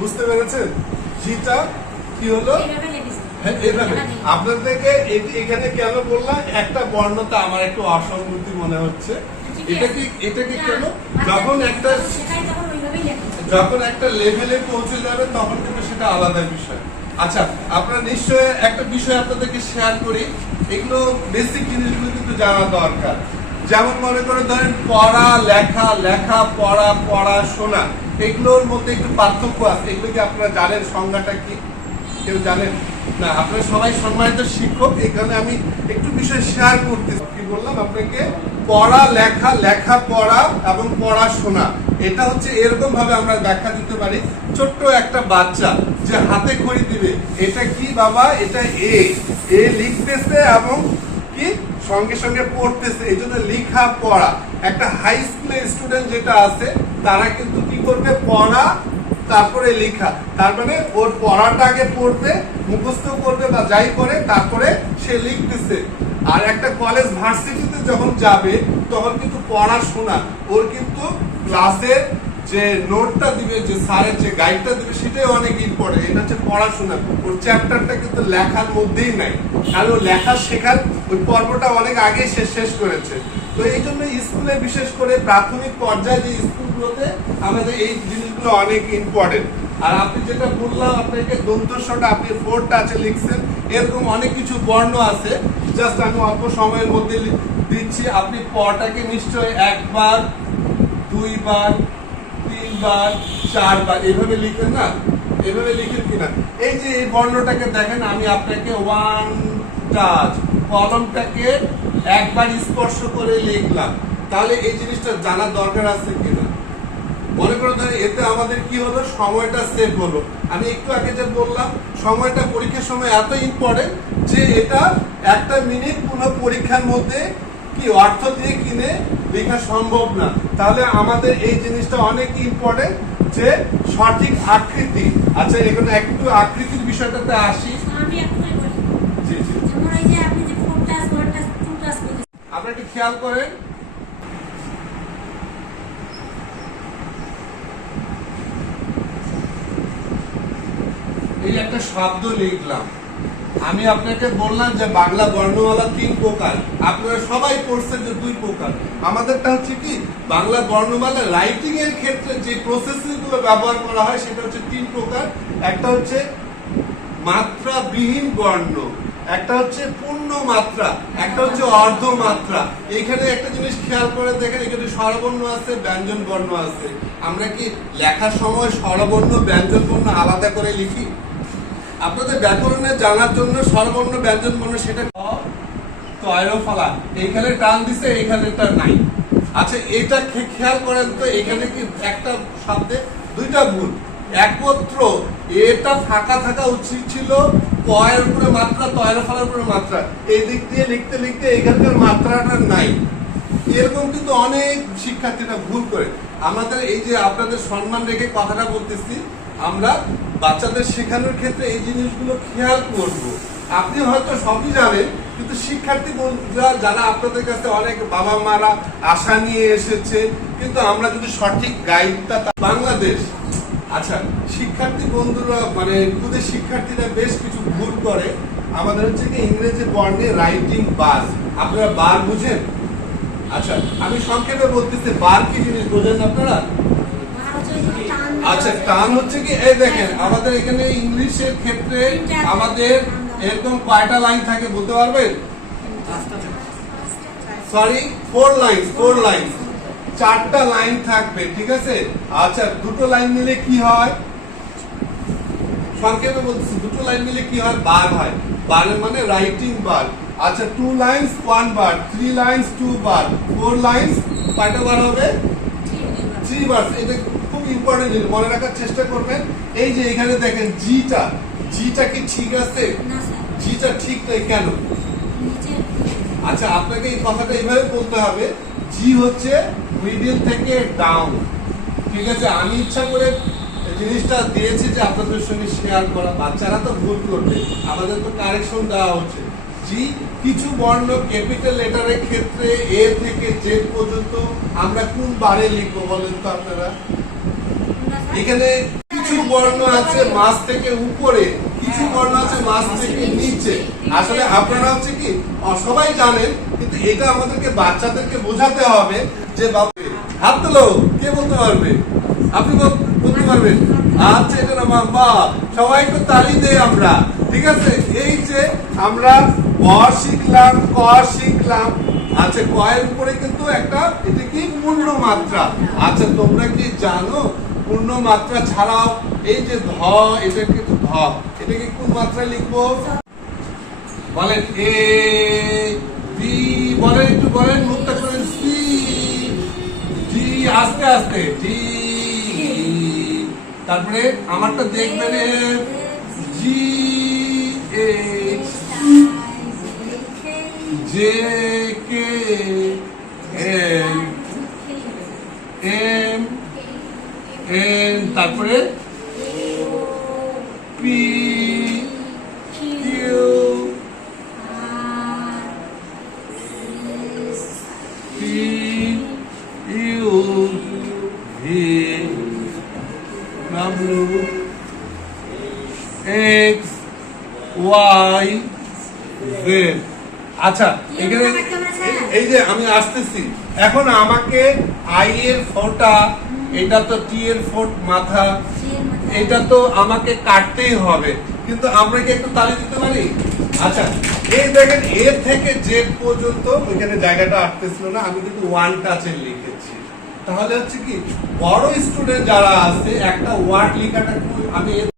বুঝতে পেরেছেন? জিটা কি হলো? এইভাবে আপনাদেরকে এখানে কেন বললাম, একটা বর্ণতে আমার একটু অসঙ্গতি মনে হচ্ছে। এটা কি কেন? যখন একটা লেভেলে পৌঁছে যাবে তখন কিন্তু সেটা আলাদা বিষয়। আচ্ছা, আপনারা নিশ্চয়ই একটা বিষয় আপনাদেরকে শেয়ার করি, এগুলো বেসিক জিনিসগুলো কিন্তু জানা দরকার। যেমন মনে করে ধরেন পড়া লেখা, লেখা পড়া, পড়াশোনা, এগুলোর মধ্যে একটু পার্থক্য আছে। এগুলো কি আপনারা জানেন সংজ্ঞাটা কি? কেউ জানেন না? আপনারা সবাই সম্মানিত শিক্ষক, এখানে আমি একটু বিষয় শেয়ার করতেছি। কি বললাম আপনাকে? পড়া লেখা, লেখা পড়া এবং পড়াশোনা, এটা হচ্ছে এরকম ভাবে আমরা ব্যাখ্যা দিতে পারি। ছোট্ট একটা বাচ্চা যে হাতে খড়ি দিবে, এটা কি বাবা? এটা এ লিখতেছে এবং কি সঙ্গে সঙ্গে পড়তেছে, এই জন্য লেখা পড়া। একটা হাই স্কুলের স্টুডেন্ট যেটা আছে তারা কিন্তু কি করবে? পড়া তারপরে লেখা। তার মানে ওর পড়াটা আগে পড়বে, মুখস্থ করবে বা যাই করে, তারপরে সে লিখতেছে। আর একটা কলেজ ভার্সিটিতে যখন যাবে তখন কিন্তু পড়াশোনা, ওর কিন্তু ক্লাসের যে নোটটা দিবে, যে স্যারের যে গাইডটা দিবে, সেটাই অনেক ইম্পর্টেন্ট। এটা হচ্ছে পড়াশোনা। ওর চ্যাপ্টারটা কিন্তু লেখার মধ্যেই নাই, কারণ ও লেখা শেখার ওই পর্বটা অনেক আগে সে শেষ করেছে। তো এই জন্য স্কুলে, বিশেষ করে প্রাথমিক পর্যায়ে যে স্কুলগুলোতে আমাদের এই জিনিসগুলো অনেক ইম্পর্টেন্ট। আর আপনি যেটা বললাম আপনাকে, দন্তস্বটা আপনি 4টা আছে লিখছেন, এরকম অনেক কিছু বর্ণ আছে। জাস্ট আমি অল্প সময়ের মধ্যে দিচ্ছি। আপনি পটাকে নিশ্চয়ই 1 বার 2 বার 3 বার 4 বার এভাবে লিখেন না? এভাবে লিখেন কিনা? এই যে এই বর্ণটাকে দেখেন, আমি আপনাকে 1 টাচ, কলমটাকে একবার স্পর্শ করে লিখলাম। তাহলে এই জিনিসটা জানার দরকার আছে কিনা? মনে করে ধরেন এতে আমাদের কি হলো? সময়টা সেভ হলো। আমি একটু আগে যে বললাম, সময়টা পরীক্ষার সময় এত ইম্পর্টেন্ট যে এটা 1টা মিনিট পুরো পরীক্ষার মধ্যে কি অর্থ দিয়ে কিনে লেখা সম্ভব না। তাহলে আমাদের এই জিনিসটা অনেক ইম্পর্টেন্ট, যে সঠিক আকৃতি। আচ্ছা, এখানে একটু আকৃতির বিষয়টাতে আসি। আপনারা কি খেয়াল করেন? এই একটা শব্দ লিখলাম, আমি আপনাকে বললাম যে বাংলা বর্ণমালা 3 প্রকার। আপনারা সবাই পড়ছেন যে 2 প্রকার। আমাদেরটা হচ্ছে কি, বাংলা বর্ণমালা রাইটিং এর ক্ষেত্রে যে প্রসেসিং গুলো ব্যবহার করা হয় সেটা হচ্ছে 3 প্রকার। একটা হচ্ছে মাত্রাবিহীন বর্ণ, একটা হচ্ছে পূর্ণ মাত্রা, একটা হচ্ছে অর্ধ মাত্রা। এখানে একটা জিনিস খেয়াল করে দেখেন, এখানে স্বরবর্ণ আছে, ব্যঞ্জন বর্ণ আছে। আমরা কি লেখার সময় স্বরবর্ণ ব্যঞ্জন বর্ণ আলাদা করে লিখি? আপনাদের ব্যাকরণে জানার জন্য স্বরবর্ণ ব্যঞ্জন বর্ণ সেটা তয়রফলা, এইখানে টান দিছে, এইখানেটা নাই। আচ্ছা, এটা খেয়াল করেন তো, এখানে কি একটা শব্দে 2টা ভুল। একত্র এটা ফাঁকা থাকা উচিত ছিল, কয়ের উপরে মাত্রা, তয়রফলার উপরে মাত্রা। এই দিক দিয়ে লিখতে লিখতে এখানকার মাত্রাটা নাই। এরকম কিন্তু অনেক শিক্ষার্থীরা ভুল করে। আমাদের এই যে আপনাদের সম্মান রেখে কথাটা বলতেছি, আমরা বাচ্চাদের শেখানোর ক্ষেত্রে এই জিনিসগুলো খেয়াল করব। আপনি হয়তো সবই জানেন, কিন্তু শিক্ষার্থী বন্ধুরা যারা আপনাদের কাছে অনেক বাবা মারা আশা নিয়ে এসেছে, কিন্তু আমরা যদি সঠিক গাইডটা, বাংলাদেশ। আচ্ছা, শিক্ষার্থী বন্ধুরা মানে খুদের শিক্ষার্থীরা বেশ কিছু ভুল করে। আমাদের হচ্ছে কি ইংরেজি বর্ণে রাইটিং বার। আপনারা বার বুঝেন? আচ্ছা, আমি সংক্ষেপে বলতেছি, বার কি জিনিস বোঝেন আপনারা? আচ্ছা, টান হচ্ছে কি, এই দেখেন আমাদের এখানে ইংলিশের ক্ষেত্রে আমাদের এরকম কয়টা লাইন থাকে বলতে পারবেন? Sorry, 4 line. 4টা লাইন থাকবে, ঠিক আছে? আচ্ছা, 2টো লাইন মিলে কি হয়? সংক্ষেপে বলতেছি, 2টো লাইন মিলে কি হয়? বার হয়। বার মানে রাইটিং বার। আচ্ছা, 2 লাইনস 1 বার, 3 লাইনস 2 বার, 4 লাইনস কয়টা বার হবে? 3 বার। এটা খুব ইম্পর্টেন্ট জিনিস, মনে রাখার চেষ্টা করবেন। এই যে এখানে দেখেন জিটা কি ঠিক আছে? জিটা ঠিক নেই কেন? আচ্ছা, আপনাকে এই কথাটা এইভাবে বলতে হবে, জি হচ্ছে মিডল থেকে ডাউন, ঠিক আছে? আমি ইচ্ছা করে জিনিসটা দিয়েছি যে আপনাদের সঙ্গে শেয়ার করা। বাচ্চারা তো ভুল করবে, আমাদের তো কারেকশন দেওয়া হচ্ছে। জি, কিছু বর্ণ ক্যাপিটাল লেটারের ক্ষেত্রে এ থেকে জেড পর্যন্ত আমরা কোন বারে লিখবো বলেন তো আপনারা? এখানে কিছু কিছু বর্ণ আছে মাছ থেকে উপরে, কিছু বর্ণ আছে মাছ থেকে নিচে। আসলে আপনারা হচ্ছে কি সবাই জানেন, কিন্তু এটা আমাদেরকে বাচ্চাদেরকে বোঝাতে হবে যে বাবা হাত তোলো, কে বলতে পারবে? আপনি বলতে পারবেন? আচ্ছা, এটা না বাবা, সবাই একটু তালি দেই আমরা, ঠিক আছে? এই যে আমরা ক শিখলাম, ক শিখলাম। আচ্ছা, ক এর উপরে কিন্তু একটা এটা কি পূর্ণ মাত্রা। আচ্ছা, তোমরা কি জানো পূর্ণ মাত্রা ছাড়াও এই যে ধ, এটা কিন্তু ধ, এটাকে কোন মাত্রায় লিখবো বলেন? এ বি বলেন, একটু বলেন, মুখটা করেন। সি ডি, আস্তে আস্তে ডি, তারপরে আমারটা দেখবেন F G H J K L M N, তারপরে P Q P U V W X Y Z. আচ্ছা, এখানে এই যে আমি আসতেছি, এখন আমাকে আই এর ফোঁটা, এটা তো টি এর ফোঁট মাথা, এটা তো আমাকে কাটতেই হবে, কিন্তু আমরা কি একটু তালি দিতে পারি? আচ্ছা, এই দেখেন এ থেকে জেড পর্যন্ত ওইখানে জায়গাটা আটতেছিল না, আমি কিন্তু ওয়ান টাচে লিখেছি। তাহলে হচ্ছে কি বড় স্টুডেন্ট যারা আছে একটা ওয়ার্ড লেখাটা আমি